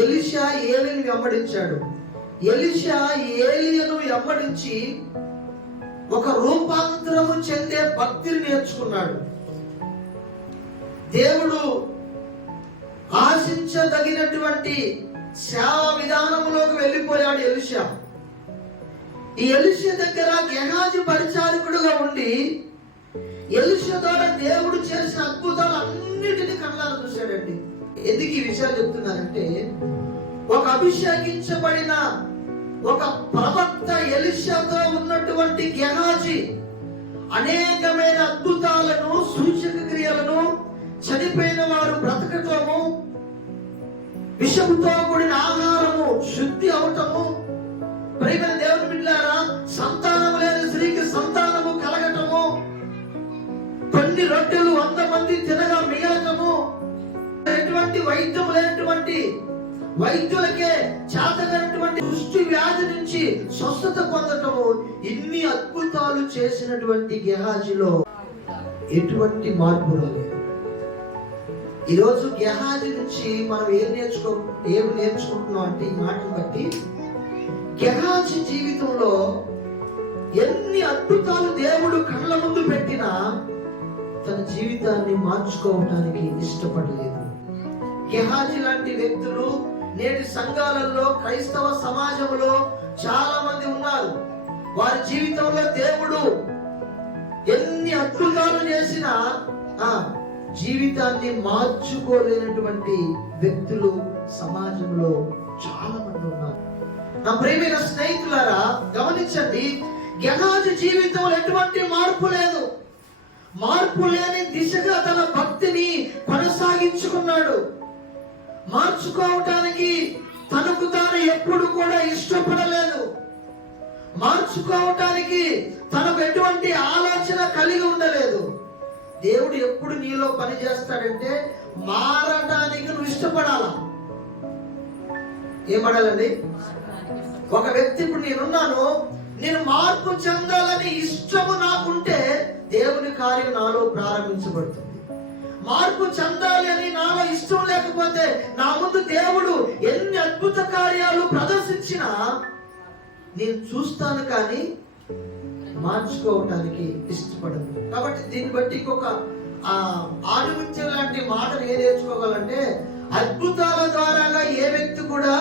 Elisha ఏలీని వెంబడించాడు. Elisha ఏలీయను వెంబడించి ఒక రూపాంతరము చెందే భక్తిని నేర్చుకున్నాడు. దేవుడు ఆశించదగినటువంటి సేవా విధానంలోకి వెళ్ళిపోయాడు ఎలీషా. ఈ ఎలీషా దగ్గర గెహాజీ పరిచారకుడుగా ఉండి ఎలీషా ద్వారా దేవుడు చేసిన అద్భుతాలు అన్నిటినీ కళ్ళారా చూశాడండి. ఎందుకు ఈ విషయాలు చెప్తున్నానంటే, ఒక అభిషేకించబడిన ఒక ప్రవక్త ఎలీషాతో ఉన్నటువంటి గెహాజీ అనేకమైన అద్భుతాలను, సూచక క్రియలను, చనిపోయిన వారు బ్రతకటము, విషముతో కూడిన ఆహారము శుద్ధి అవటము, ప్రియమైన దేవుని బిడ్డలారా సంతానం లేని స్త్రీకి సంతానము కలగటము, కొన్ని రొట్టెలు 100 మంది తినగా మిగలటము, ఎటువంటి వైద్యం లేనటువంటి వైద్యులకే చేతనటువంటి దృష్టి వ్యాధి నుంచి స్వస్థత పొందటము, ఇన్ని అద్భుతాలు చేసినటువంటి గెహాజీలో ఎటువంటి మార్పు రాలేదు. ఈరోజు గెహాజీ నుంచి మనం ఏమి నేర్చుకుంటున్నాం అంటే, ఈ మాటను బట్టి గెహాజీ జీవితంలో ఎన్ని అద్భుతాలు దేవుడు కళ్ళ ముందు పెట్టినా తన జీవితాన్ని మార్చుకోవటానికి ఇష్టపడలేదు. గెహాజీ లాంటి వ్యక్తులు నేటి సంఘాలలో, క్రైస్తవ సమాజంలో చాలా మంది ఉన్నారు. వారి జీవితంలో దేవుడు ఎన్ని అద్భుతాలు చేసినా జీవితాన్ని మార్చుకోలేనటువంటి వ్యక్తులు సమాజంలో చాలా మంది ఉన్నారు. నా ప్రియమైన స్నేహితులారా గమనించండి, గెహాజీ జీవితంలో ఎటువంటి మార్పు లేదు. మార్పు లేని దిశగా తన భక్తిని కొనసాగించుకున్నాడు. మార్చుకోవటానికి తనకు తాను ఎప్పుడు కూడా ఇష్టపడలేదు. మార్చుకోవటానికి తనకు ఎటువంటి ఆలోచన కలిగి ఉండలేదు. దేవుడు ఎప్పుడు నీలో పని చేస్తాడంటే మారటానికి నువ్వు ఇష్టపడాలా. ఏం పడాలండి? ఒక వ్యక్తి ఇప్పుడు నేనున్నాను, నేను మార్పు చెందాలని ఇష్టము నాకుంటే దేవుని కార్యం నాలో ప్రారంభించబడుతుంది. మార్పు చెందాలి అని నాలో ఇష్టం లేకపోతే నా ముందు దేవుడు ఎన్ని అద్భుత కార్యాలు ప్రదర్శించినా నేను చూస్తాను కానీ మార్చుకోవటానికి ఇష్టపడను. కాబట్టి దీన్ని బట్టి ఇంకొక ఆణిముత్యం లాంటి మాటను ఏం నేర్చుకోవాలంటే, అద్భుతాల ద్వారాగా ఏ వ్యక్తి కూడా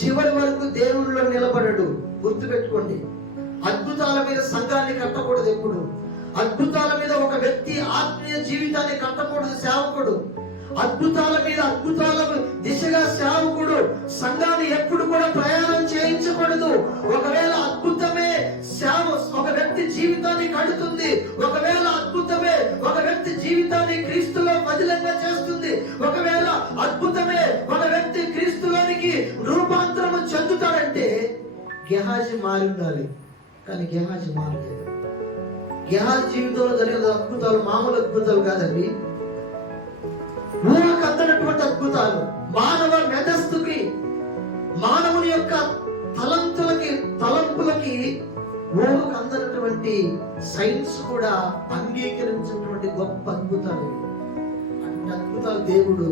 చివరి వరకు దేవుడిలో నిలబడడు. గుర్తుపెట్టుకోండి, అద్భుతాల మీద సంఘాన్ని కట్టకూడదు. ఎప్పుడు అద్భుతాల మీద ఒక వ్యక్తి ఆత్మీయ జీవితాన్ని కట్టకూడదు సేవకుడు. అద్భుతాల మీద అద్భుతాల దిశగా సేవకుడు సంఘాన్ని ఎప్పుడు కూడా ప్రయాణం చేయించకూడదు. ఒకవేళ అద్భుతమే సేవ ఒక వ్యక్తి జీవితాన్ని కడుతుంది, ఒకవేళ అద్భుతమే ఒక వ్యక్తి జీవితాన్ని క్రీస్తులో బదిలంగా చేస్తుంది, ఒకవేళ అద్భుతమే ఒక వ్యక్తి క్రీస్తులోనికి రూపాంతరము చెందుతాడంటే గెహాజీ మారి ఉండాలి. కానీ గెహాజీ మారలేదు. గెహాజీ జీవితంలో జరిగిన అద్భుతాలు మామూలు అద్భుతాలు కాదండి, ఊహకు అందనటువంటి అద్భుతాలు. మానవ మెదస్తుకి, మానవుని యొక్క తలంపులకి ఊహకు అందనటువంటి సైన్స్ కూడా అంగీకరించినటువంటి గొప్ప అద్భుతాలు. అటువంటి అద్భుతాలు దేవుడు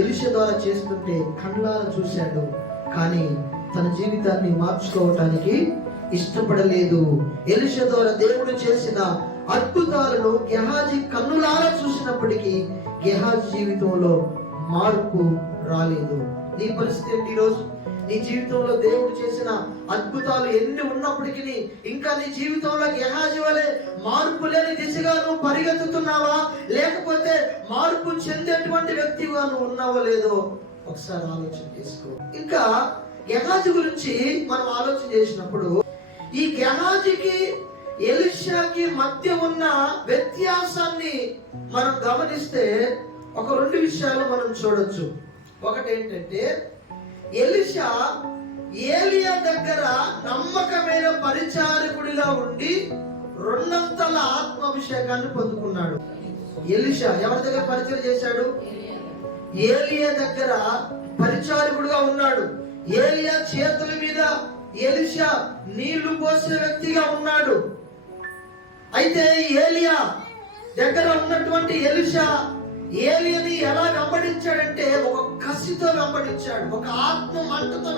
ఎలీషా ద్వారా చేస్తుంటే కళ్ళారా చూశాడు, కానీ తన జీవితాన్ని మార్చుకోవటానికి ఇష్టపడలేదు. ఎలీషా ద్వారా దేవుడు చేసిన అద్భుతాలను గెహాజీ కన్నులారా చూసినప్పటికీ గెహాజీ జీవితంలో మార్పు రాలేదు. నీ పరిస్థితి ఏంటి? ఈరోజు నీ జీవితంలో దేవుడు చేసిన అద్భుతాలు ఎన్ని ఉన్నప్పటికీ ఇంకా నీ జీవితంలో గెహాజీ వలె మార్పు లేని దిశగా నువ్వు పరిగెత్తుతున్నావా, లేకపోతే మార్పు చెందేటువంటి వ్యక్తిగా నువ్వు ఉన్నావో లేదో ఒకసారి ఆలోచన చేసుకో. ఇంకా గెహాజీ గురించి మనం ఆలోచన చేసినప్పుడు, ఈ గెహాజీకి ఎలీషాకి మధ్య ఉన్న వ్యత్యాసాన్ని మనం గమనిస్తే ఒక 2 విషయాలు మనం చూడొచ్చు. ఒకటి ఏంటంటే, ఎలీషా ఏలియా దగ్గర నమ్మకమైన పరిచారకుడిగా ఉండి 2 ఆత్మాభిషేకాన్ని పొందుకున్నాడు. ఎలీషా ఎవరి దగ్గర పరిచయం చేశాడు? ఏలియా దగ్గర పరిచారకుడిగా ఉన్నాడు. ఏలియా చేతుల మీద ఎలీషా నీళ్లు పోసిన వ్యక్తిగా ఉన్నాడు. అయితే ఏలియా దగ్గర ఉన్నటువంటి ఎలీషా ఏలియాని ఎలా వెంబడించాడంటే ఒక కసితో వెంబడించాడు, ఒక ఆత్మ మంటతో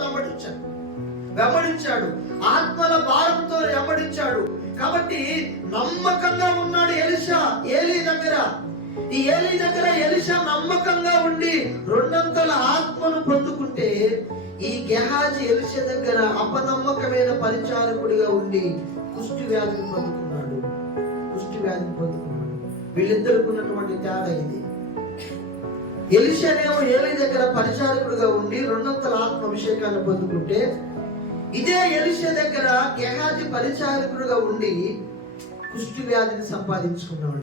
వెంబడించాడు, ఆత్మల భారంతో వెంబడించాడు. కాబట్టి నమ్మకంగా ఉన్నాడు ఎలీషా ఏలీ దగ్గర. ఈ ఏలీ దగ్గర ఎలీషా నమ్మకంగా ఉండి రెండంతల ఆత్మను పొందుకుంటే, ఈ గెహాజీ ఎలీషా దగ్గర అపనమ్మకమైన పరిచారకుడిగా ఉండి కుష్టి వ్యాధిని పొందుకున్నాడు. వీళ్ళిద్దరికి ఉన్నటువంటి తేడా ఇది. ఎలీషానేమో ఏలీ దగ్గర పరిచారకుడిగా ఉండి రెండంతల ఆత్మ అభిషేకాన్ని పొందుకుంటే, ఇదే ఎలీషా దగ్గర గెహాజీ పరిచారకుడిగా ఉండి కుష్టి వ్యాధిని సంపాదించుకున్నాడు.